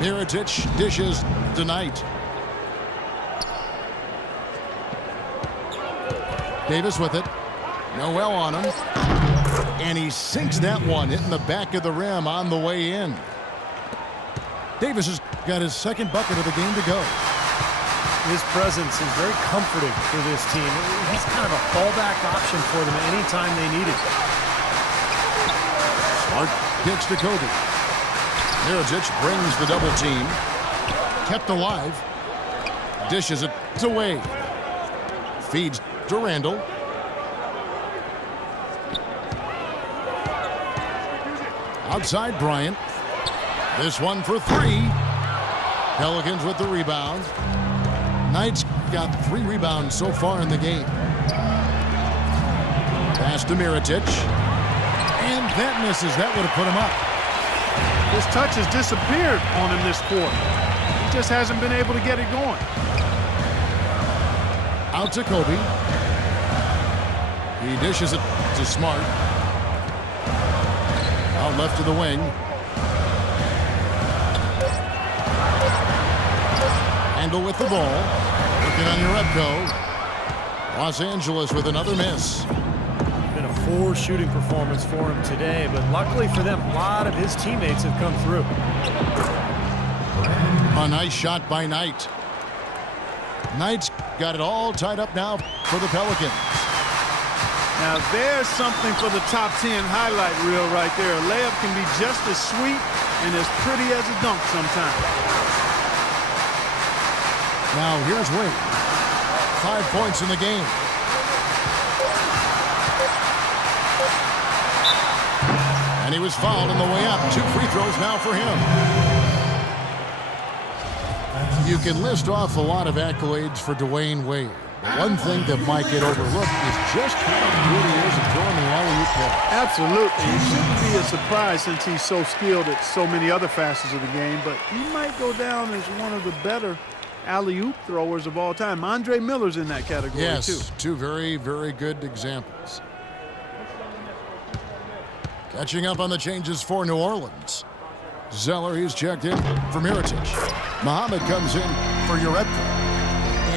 Mirotic dishes to Knight. Davis with it. Noel on him. And he sinks that one, hitting the back of the rim on the way in. Davis has got his second bucket of the game to go. His presence is very comforting for this team. He's kind of a fallback option for them anytime they need it. Smart kicks to Kobe. Mirotic brings the double team. Kept alive. Dishes it to Wade. Feeds to Randall. Outside Bryant. This one for three. Pelicans with the rebound. Knight's got 3 rebounds so far in the game. Pass to Mirotic. And that misses. That would have put him up. His touch has disappeared on him this quarter. He just hasn't been able to get it going. Out to Kobe. He dishes it to Smart. Out left to the wing. Handle with the ball. Working on Jerebko. Los Angeles with another miss. Been a poor shooting performance for him today, but luckily for them, a lot of his teammates have come through. A nice shot by Knight. Knight's got it all tied up now for the Pelicans. Now there's something for the top 10 highlight reel right there. A layup can be just as sweet and as pretty as a dunk sometimes. Now here's Wade. 5 points in the game. And he was fouled on the way up. 2 free throws now for him. You can list off a lot of accolades for Dwayne Wade. But one thing that might get overlooked is just how good he is at throwing the alley-oop pass. Absolutely. It shouldn't be a surprise since he's so skilled at so many other facets of the game, but he might go down as one of the better alley-oop throwers of all time. Andre Miller's in that category, yes, too. 2 very, very good examples. Catching up on the changes for New Orleans. Zeller, he's checked in for Mirotic. Muhammad comes in for Jerebko.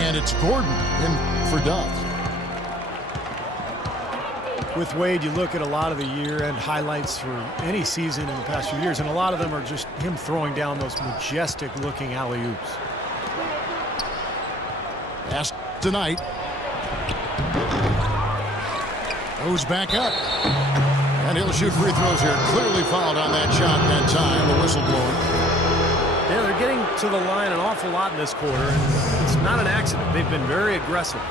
And it's Gordon in for Duff. With Wade, you look at a lot of the year-end highlights for any season in the past few years, and a lot of them are just him throwing down those majestic-looking alley-oops. Pass tonight. Goes back up. And he'll shoot free throws here. Clearly fouled on that shot that time. The whistle blowing. Yeah, they're getting to the line an awful lot in this quarter. It's not an accident. They've been very aggressive.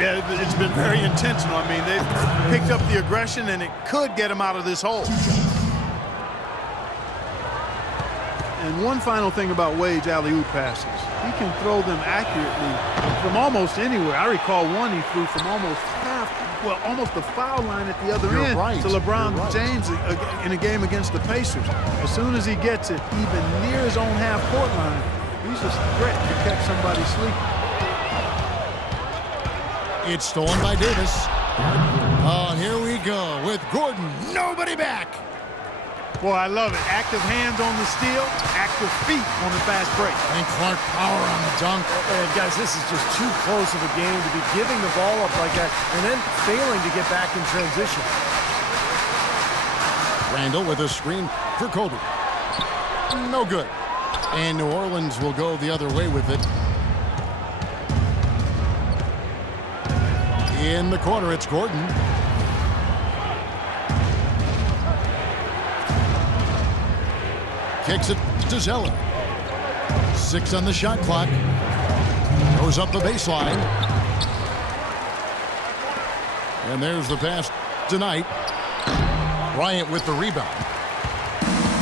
Yeah, it's been very intentional. I mean, they've picked up the aggression, and it could get them out of this hole. And one final thing about Wade's alley-oop passes. He can throw them accurately from almost anywhere. I recall one he threw from almost almost the foul line at the other end to LeBron James in a game against the Pacers. As soon as he gets it even near his own half-court line, he's a threat to catch somebody sleeping. It's stolen by Davis. Oh, here we go with Gordon. Nobody back. Boy, I love it. Active hands on the steal, active feet on the fast break. And Clark power on the dunk. And guys, this is just too close of a game to be giving the ball up like that and then failing to get back in transition. Randall with a screen for Kobe. No good. And New Orleans will go the other way with it. In the corner, it's Gordon. Kicks it to Zeller. 6 on the shot clock. Goes up the baseline. And there's the pass tonight. Bryant with the rebound.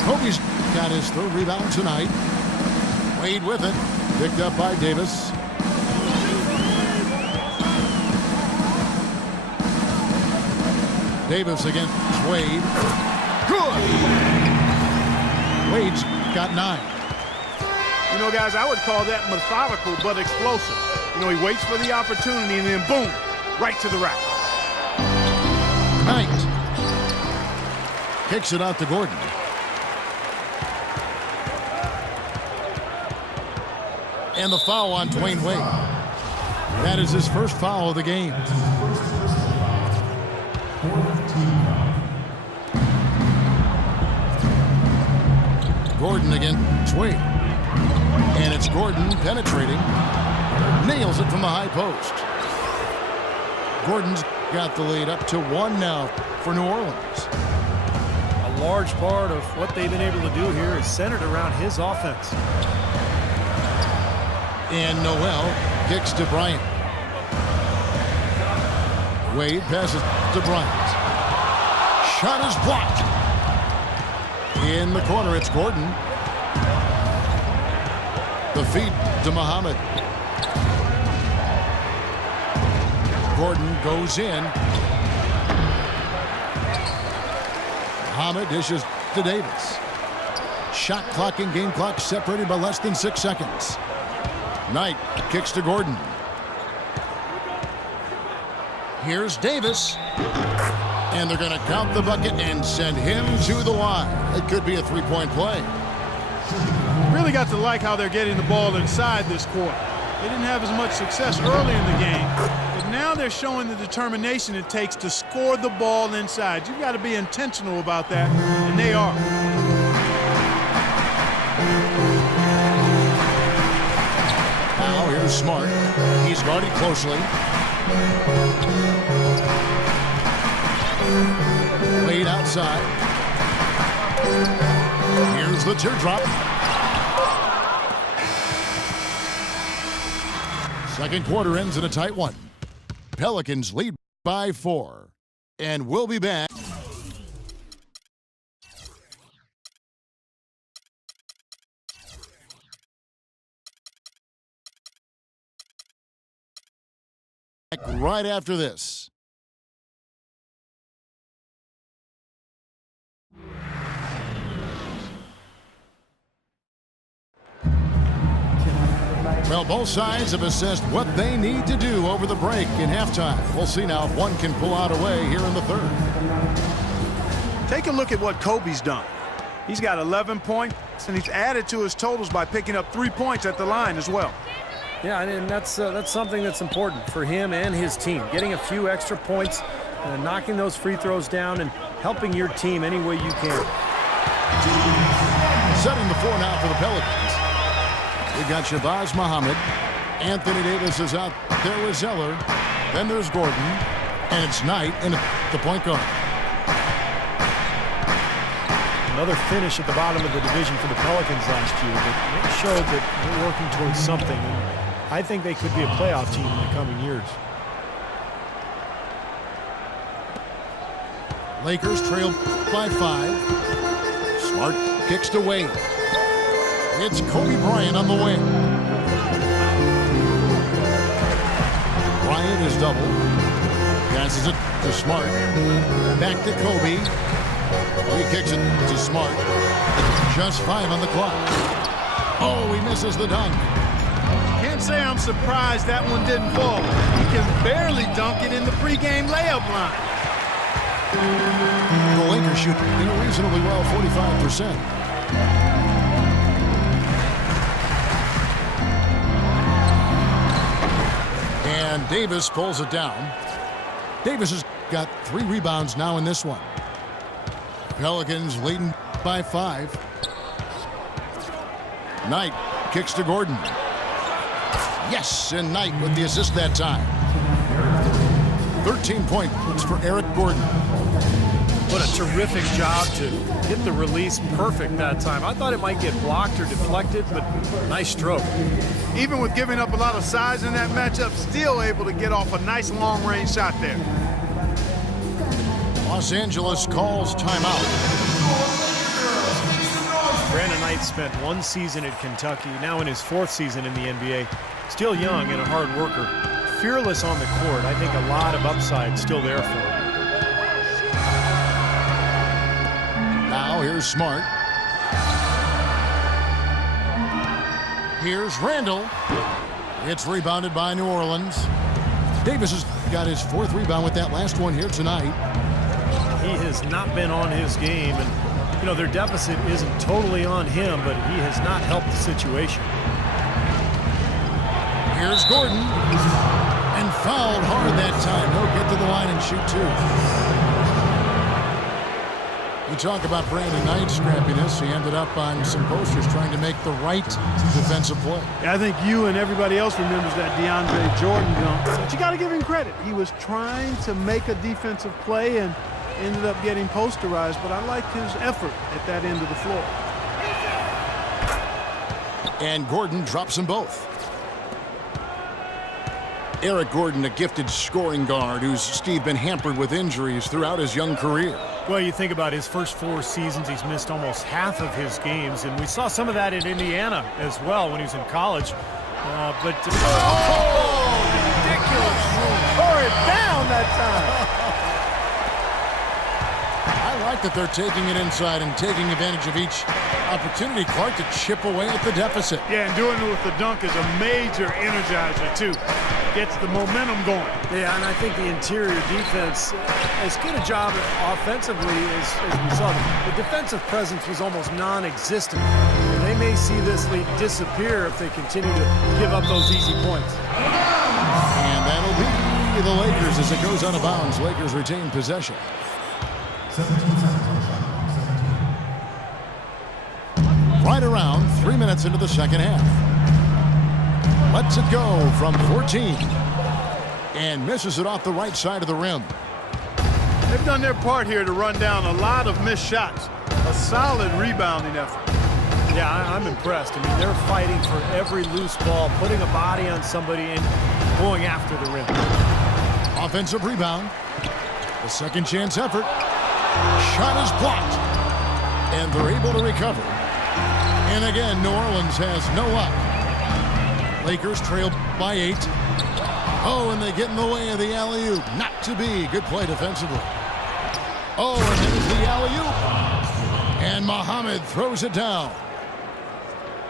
Kobe's got his 3rd rebound tonight. Wade with it. Picked up by Davis. Davis against Wade. Good! Wade's got 9. You know, guys, I would call that methodical but explosive. You know, he waits for the opportunity and then boom, right to the rack. Knight kicks it out to Gordon. And the foul on Dwayne Wade. That is his first foul of the game. Gordon against Wade. And it's Gordon penetrating. Nails it from the high post. Gordon's got the lead up to 1 now for New Orleans. A large part of what they've been able to do here is centered around his offense. And Noel kicks to Bryant. Wade passes to Bryant. Shot is blocked. In the corner, it's Gordon. The feed to Muhammad. Gordon goes in. Muhammad dishes to Davis. Shot clock and game clock separated by less than 6 seconds. Knight kicks to Gordon. Here's Davis. And they're going to count the bucket and send him to the line. It could be a three-point play. Really got to like how they're getting the ball inside this court. They didn't have as much success early in the game, but now they're showing the determination it takes to score the ball inside. You've got to be intentional about that, and they are. Now here's Smart. He's guarded closely. Wade outside. Here's the teardrop. Second quarter ends in a tight one. Pelicans lead by 4. And we'll be back. Right after this. Well, both sides have assessed what they need to do over the break in halftime. We'll see now if one can pull out a way here in the third. Take a look at what Kobe's done. He's got 11 points, and he's added to his totals by picking up 3 points at the line as well. Yeah, and that's something that's important for him and his team. Getting a few extra points, knocking those free throws down, and helping your team any way you can. Setting the floor now for the Pelicans. We got Shabazz Muhammad. Anthony Davis is out there with Zeller. Then there's Gordon. And it's Knight in the point guard. Another finish at the bottom of the division for the Pelicans last year, but it showed that they're working towards something. And I think they could be a playoff team in the coming years. Lakers trail by 5. Smart kicks to Wade. It's Kobe Bryant on the wing. Bryant is double. Passes it to Smart. Back to Kobe. He kicks it to Smart. Just 5 on the clock. Oh, he misses the dunk. Can't say I'm surprised that one didn't fall. He can barely dunk it in the pregame layup line. The Lakers shoot reasonably well, 45%. And Davis pulls it down. Davis has got 3 rebounds now in this one. Pelicans leading by 5. Knight kicks to Gordon. Yes, and Knight with the assist that time. 13 points for Eric Gordon. What a terrific job to get the release perfect that time. I thought it might get blocked or deflected, but nice stroke. Even with giving up a lot of size in that matchup, still able to get off a nice long-range shot there. Los Angeles calls timeout. Brandon Knight spent 1 season at Kentucky, now in his 4th season in the NBA. Still young and a hard worker. Fearless on the court. I think a lot of upside still there for him. Now here's Smart. Here's Randall. It's rebounded by New Orleans. Davis has got his 4th rebound with that last one here tonight. He has not been on his game, and you know, their deficit isn't totally on him, but he has not helped the situation. Here's Gordon. And fouled hard that time. He'll get to the line and shoot two. You talk about Brandon Knight's scrappiness. He ended up on some posters trying to make the right defensive play. Yeah, I think you and everybody else remembers that DeAndre Jordan dunk. But you got to give him credit. He was trying to make a defensive play and ended up getting posterized. But I like his effort at that end of the floor. And Gordon drops them both. Eric Gordon, a gifted scoring guard who's, Steve, been hampered with injuries throughout his young career. Well, you think about his first 4 seasons, he's missed almost half of his games, and we saw some of that in Indiana as well when he was in college. Ridiculous. Tore it down that time. I like that they're taking it inside and taking advantage of each opportunity, Clark, to chip away at the deficit. Yeah, and doing it with the dunk is a major energizer, too. Gets the momentum going. Yeah, and I think the interior defense, as good a job offensively as we saw, the defensive presence was almost non-existent. And they may see this lead disappear if they continue to give up those easy points. And that'll be the Lakers as it goes out of bounds. Lakers retain possession. Right around 3 minutes into the second half. Lets it go from 14. And misses it off the right side of the rim. They've done their part here to run down a lot of missed shots. A solid rebounding effort. Yeah, I'm impressed. I mean, they're fighting for every loose ball, putting a body on somebody and going after the rim. Offensive rebound. A second chance effort. Shot is blocked. And they're able to recover. And again, New Orleans has no luck. Lakers trail by 8. Oh, and they get in the way of the alley-oop. Not to be. Good play defensively. Oh, and there's the alley-oop. And Muhammad throws it down.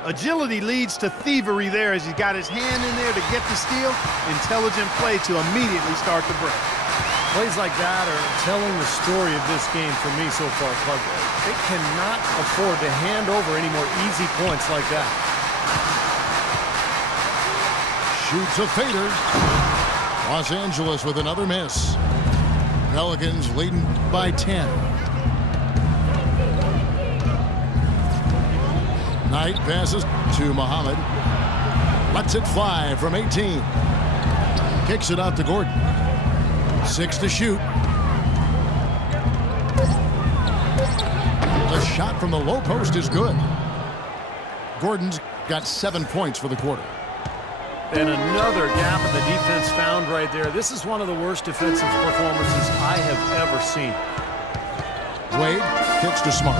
Agility leads to thievery there as he got his hand in there to get the steal. Intelligent play to immediately start the break. Plays like that are telling the story of this game for me so far, Clark. They cannot afford to hand over any more easy points like that. Shoots a fader. Los Angeles with another miss. Pelicans leading by 10. Knight passes to Muhammad. Lets it fly from 18. Kicks it out to Gordon. 6 to shoot. The shot from the low post is good. Gordon's got 7 points for the quarter. And another gap in the defense found right there. This is one of the worst defensive performances I have ever seen. Wade kicks to Smart.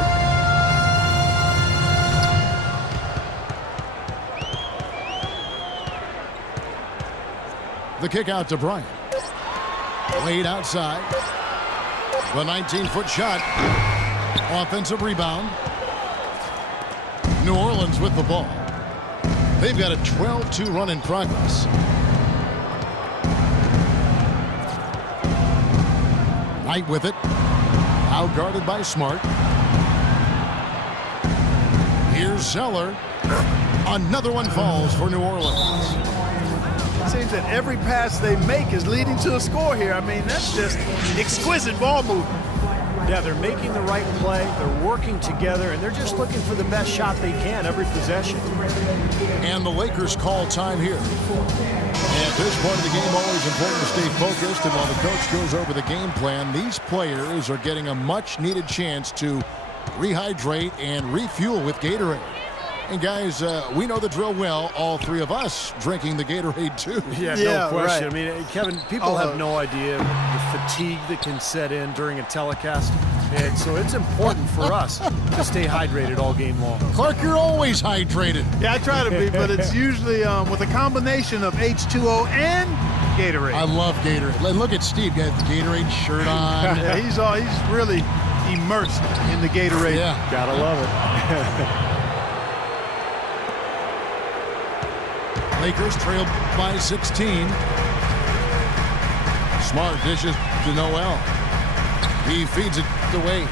The kick out to Bryant. Wade outside. The 19-foot shot. Offensive rebound. New Orleans with the ball. They've got a 12-2 run in progress. Knight with it. Out guarded by Smart. Here's Zeller. Another one falls for New Orleans. It seems that every pass they make is leading to a score here. I mean, that's just exquisite ball movement. Yeah, they're making the right play, they're working together, and they're just looking for the best shot they can every possession. And the Lakers call time here. At this point of the game, always important to stay focused, and while the coach goes over the game plan, these players are getting a much-needed chance to rehydrate and refuel with Gatorade. And guys, we know the drill well, all 3 of us drinking the Gatorade too. Yeah, no question. Right. I mean, Kevin, people have no idea the fatigue that can set in during a telecast. And so it's important for us to stay hydrated all game long. Clark, you're always hydrated. Yeah, I try to be, but it's usually with a combination of H2O and Gatorade. I love Gatorade. Look at Steve, got the Gatorade shirt on. Yeah, he's really immersed in the Gatorade. Yeah, gotta love it. Lakers trail by 16. Smart dishes to Noel. He feeds it to Wade.